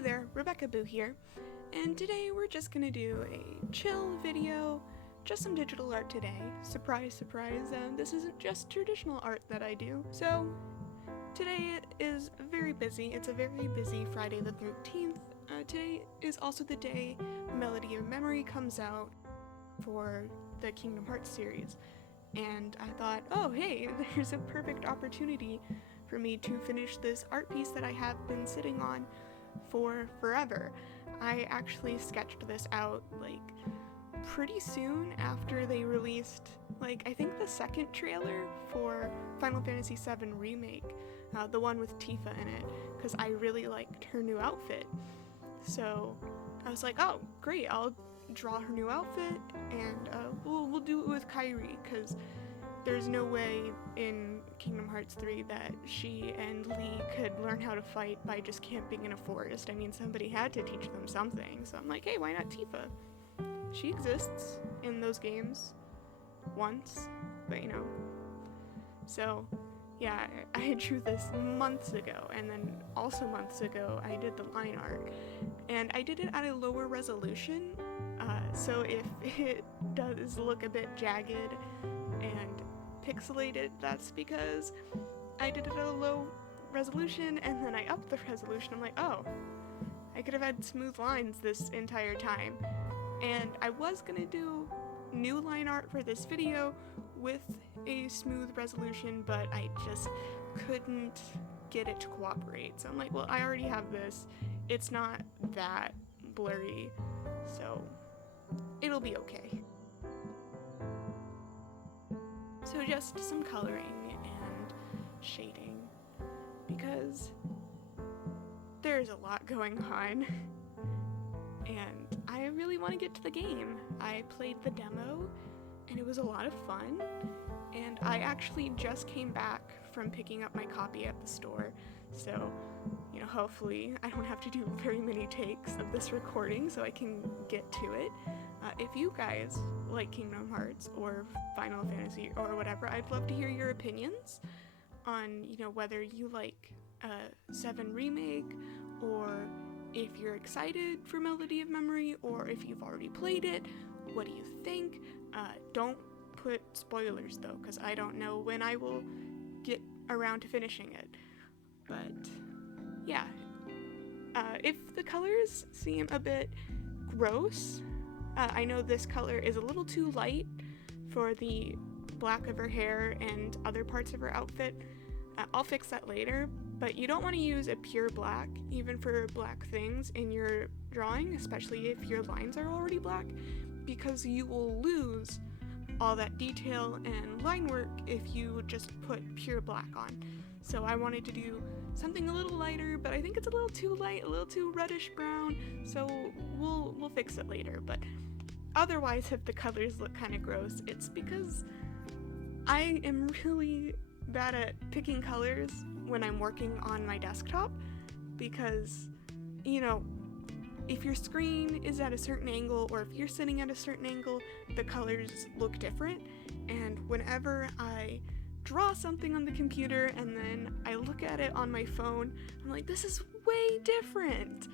there, Rebecca Boo here, and today we're just gonna do a chill video, just some digital art today. Surprise, surprise, this isn't just traditional art that I do. So, today is very busy. It's a very busy Friday the 13th. Today is also the day Melody of Memory comes out for the Kingdom Hearts series, and I thought, oh hey, there's a perfect opportunity for me to finish this art piece that I have been sitting on for forever. I actually sketched this out like pretty soon after they released I think the second trailer for Final Fantasy VII Remake, the one with Tifa in it, because I really liked her new outfit. So I was like, oh great, I'll draw her new outfit and we'll do it with Kairi, because there's no way in Kingdom Hearts 3 that she and Lee could learn how to fight by just camping in a forest. I mean, somebody had to teach them something, so I'm like, hey, why not Tifa? She exists in those games once, but you know. So, yeah, I drew this months ago, and then also months ago I did the line art, and I did it at a lower resolution, so if it does look a bit jagged and pixelated, that's because I did it at a low resolution and then I upped the resolution. I'm like, oh, I could have had smooth lines this entire time. And I was gonna do new line art for this video with a smooth resolution, but I just couldn't get it to cooperate. So I'm like, well, I already have this. It's not that blurry, so it'll be okay. So just some coloring and shading, because there's a lot going on, and I really want to get to the game. I played the demo, and it was a lot of fun, and I actually just came back from picking up my copy at the store, so, you know, hopefully I don't have to do very many takes of this recording so I can get to it. If you guys like Kingdom Hearts or Final Fantasy or whatever, I'd love to hear your opinions on, you know, whether you like 7 Remake, or if you're excited for Melody of Memory, or if you've already played it, what do you think? Don't put spoilers though, because I don't know when I will get around to finishing it. But yeah, if the colors seem a bit gross, I know this color is a little too light for the black of her hair and other parts of her outfit. I'll fix that later, but you don't want to use a pure black, even for black things in your drawing, especially if your lines are already black, because you will lose all that detail and line work if you just put pure black on. So I wanted to do something a little lighter, but I think it's a little too light, a little too reddish brown, so we'll fix it later. But otherwise, if the colors look kind of gross, it's because I am really bad at picking colors when I'm working on my desktop, because, you know, if your screen is at a certain angle, or if you're sitting at a certain angle, the colors look different, and whenever I draw something on the computer and then I look at it on my phone, I'm like, this is way different.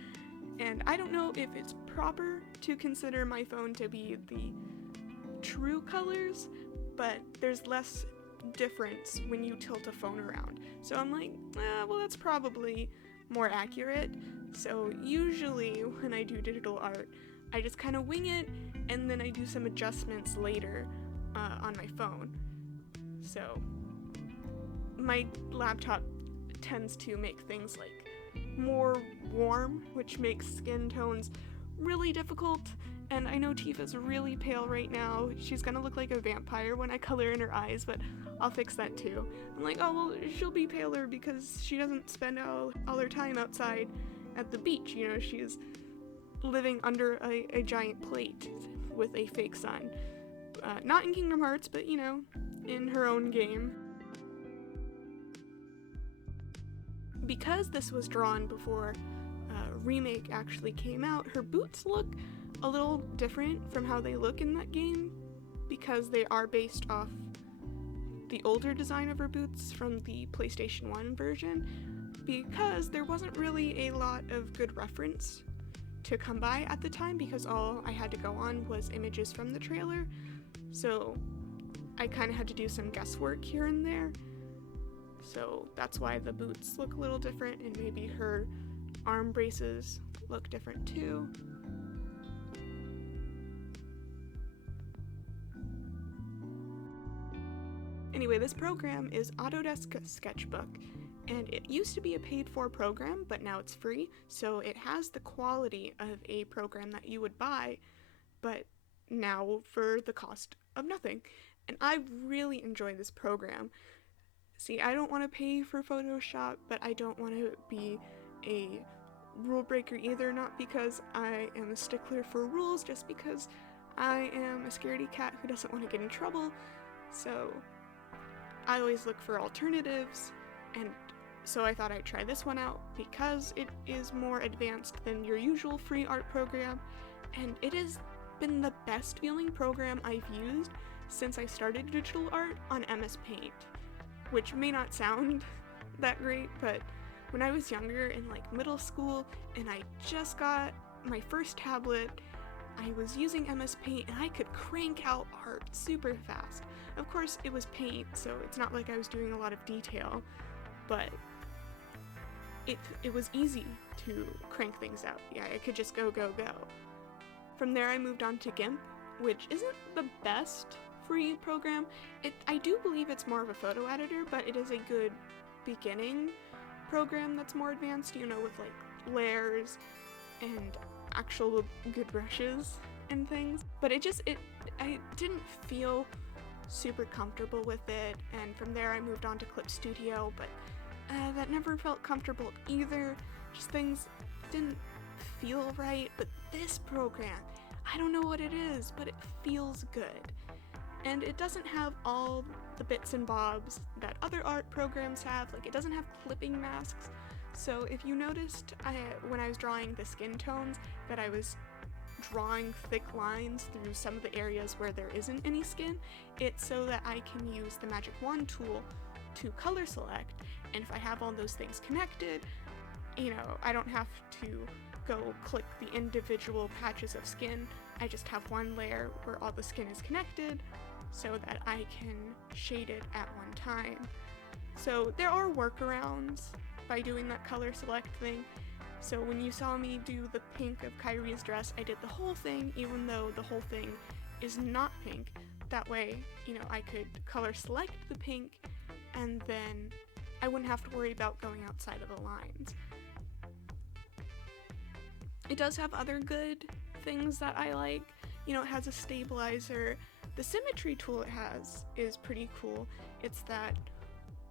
And I don't know if it's proper to consider my phone to be the true colors, but there's less difference when you tilt a phone around. So I'm like, well, that's probably more accurate. So usually when I do digital art, I just kind of wing it, and then I do some adjustments later on my phone. So my laptop tends to make things like more warm, which makes skin tones really difficult. And I know Tifa's really pale right now. She's gonna look like a vampire when I color in her eyes, but I'll fix that too. I'm like, oh, well, she'll be paler because she doesn't spend all her time outside at the beach. You know, she's living under a giant plate with a fake sun. Not in Kingdom Hearts, but, you know, in her own game. Because this was drawn before Remake actually came out, her boots look a little different from how they look in that game, because they are based off the older design of her boots from the PlayStation 1 version, because there wasn't really a lot of good reference to come by at the time, because all I had to go on was images from the trailer, so I kind of had to do some guesswork here and there. So that's why the boots look a little different, and maybe her arm braces look different too. Anyway, this program is Autodesk Sketchbook, and it used to be a paid-for program, but now it's free, so it has the quality of a program that you would buy, but now for the cost of nothing. And I really enjoy this program. See, I don't want to pay for Photoshop, but I don't want to be a rule breaker either, not because I am a stickler for rules, just because I am a scaredy cat who doesn't want to get in trouble. So I always look for alternatives, and so I thought I'd try this one out because it is more advanced than your usual free art program, and it has been the best feeling program I've used since I started digital art on MS Paint, which may not sound that great, but when I was younger in like middle school and I just got my first tablet, I was using MS Paint and I could crank out art super fast. Of course, it was paint, so it's not like I was doing a lot of detail, but it was easy to crank things out. Yeah, I could just go. From there, I moved on to GIMP, which isn't the best free program. I do believe it's more of a photo editor, but it is a good beginning program that's more advanced, you know, with like layers and actual good brushes and things. But I didn't feel super comfortable with it, and from there I moved on to Clip Studio, but that never felt comfortable either. Just things didn't feel right. But this program, I don't know what it is, but it feels good. And it doesn't have all the bits and bobs that other art programs have. Like, it doesn't have clipping masks. So if you noticed when I was drawing the skin tones that I was drawing thick lines through some of the areas where there isn't any skin, it's so that I can use the magic wand tool to color select, and if I have all those things connected, you know, I don't have to go click the individual patches of skin. I just have one layer where all the skin is connected so that I can shade it at one time. So there are workarounds by doing that color select thing. So when you saw me do the pink of Kairi's dress, I did the whole thing, even though the whole thing is not pink. That way, you know, I could color select the pink, and then I wouldn't have to worry about going outside of the lines. It does have other good things that I like. You know, it has a stabilizer. The symmetry tool it has is pretty cool. It's that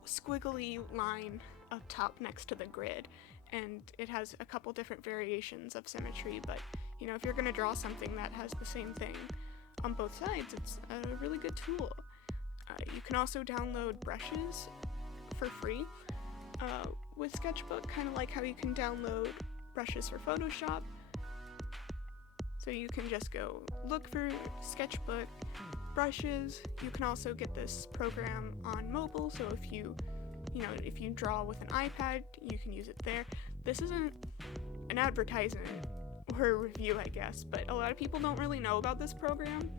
squiggly line up top next to the grid, and it has a couple different variations of symmetry, but you know, if you're gonna draw something that has the same thing on both sides, it's a really good tool. You can also download brushes for free with Sketchbook, kind of like how you can download brushes for Photoshop. So you can just go look for Sketchbook brushes. You can also get this program on mobile, so if you draw with an iPad, you can use it there. This isn't an advertisement or a review, I guess, but a lot of people don't really know about this program.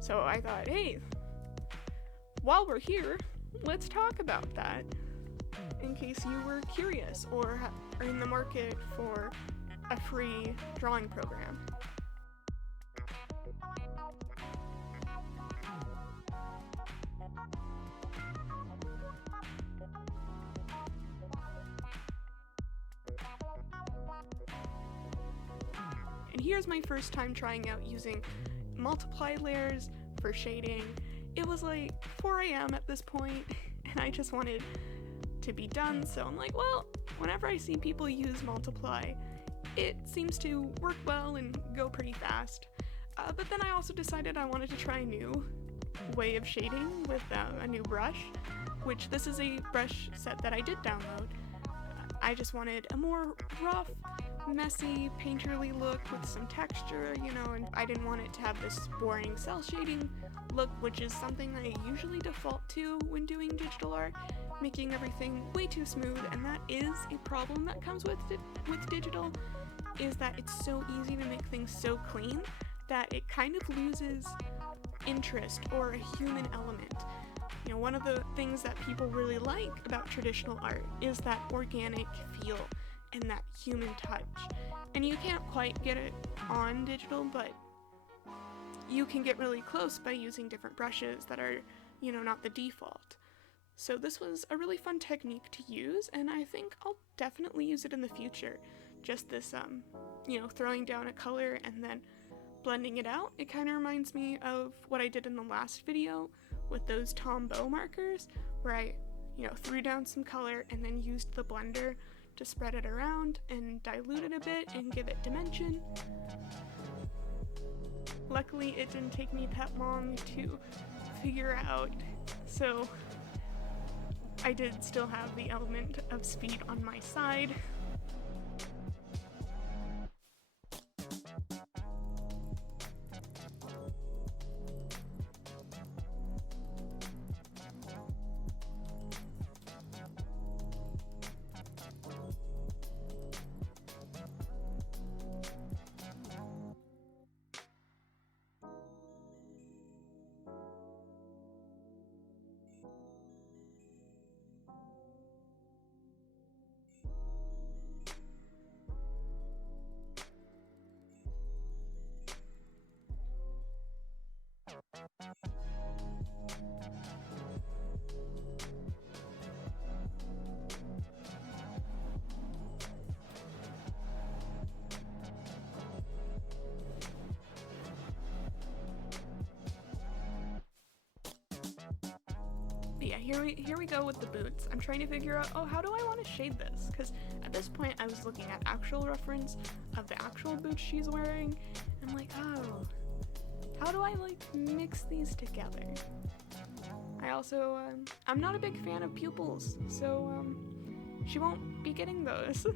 So I thought, hey, while we're here, let's talk about that, in case you were curious or are in the market for a free drawing program. And here's my first time trying out using multiply layers for shading. It was like 4 a.m. at this point, and I just wanted to be done, so I'm like, well, whenever I see people use multiply, it seems to work well and go pretty fast. But then I also decided I wanted to try a new way of shading with a new brush, which this is a brush set that I did download. I just wanted a more rough, messy, painterly look with some texture, you know, and I didn't want it to have this boring cell shading look, which is something I usually default to when doing digital art. making everything way too smooth, and that is a problem that comes with digital, is that it's so easy to make things so clean that it kind of loses interest or a human element. You know, one of the things that people really like about traditional art is that organic feel and that human touch. And you can't quite get it on digital, but you can get really close by using different brushes that are, you know, not the default. So this was a really fun technique to use, and I think I'll definitely use it in the future. Just this, you know, throwing down a color and then blending it out. It kind of reminds me of what I did in the last video with those Tumblr markers, where I, you know, threw down some color and then used the blender to spread it around and dilute it a bit and give it dimension. Luckily, it didn't take me that long to figure out, so I did still have the element of speed on my side. But yeah, here we go with the boots. I'm trying to figure out, oh, how do I want to shade this? Because at this point I was looking at actual reference of the actual boots she's wearing. I'm like, oh, how do I like mix these together? I also, I'm not a big fan of pupils, so she won't be getting those.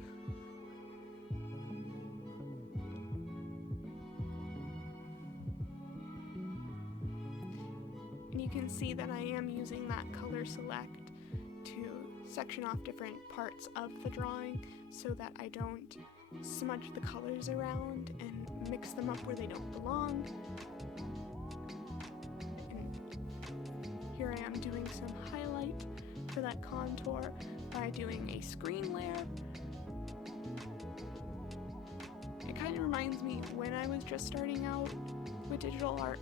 And you can see that I am using that color select to section off different parts of the drawing so that I don't smudge the colors around and mix them up where they don't belong. Here I am doing some highlight for that contour by doing a screen layer. It kind of reminds me when I was just starting out with digital art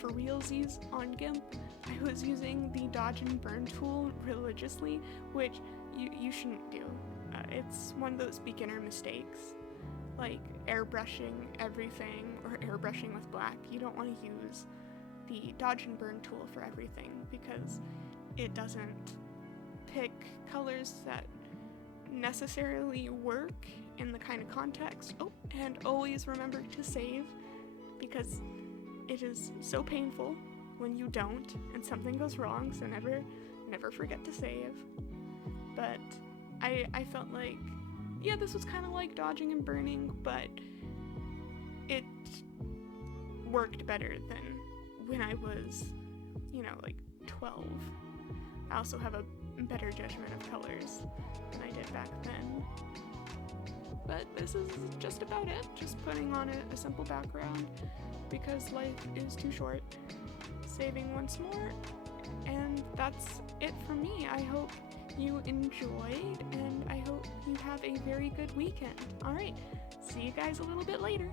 for realsies on GIMP. I was using the dodge and burn tool religiously, which you shouldn't do. It's one of those beginner mistakes, like airbrushing everything or airbrushing with black. You don't want to use the dodge and burn tool for everything because it doesn't pick colors that necessarily work in the kind of context. Oh, and always remember to save, because it is so painful when you don't and something goes wrong, so never forget to save. But I felt like, yeah, this was kind of like dodging and burning, but it worked better than when I was, you know, like 12. I also have a better judgment of colors than I did back then. But this is just about it, just putting on a simple background because life is too short. Saving once more, and that's it from me. I hope you enjoyed, and I hope you have a very good weekend. Alright, see you guys a little bit later.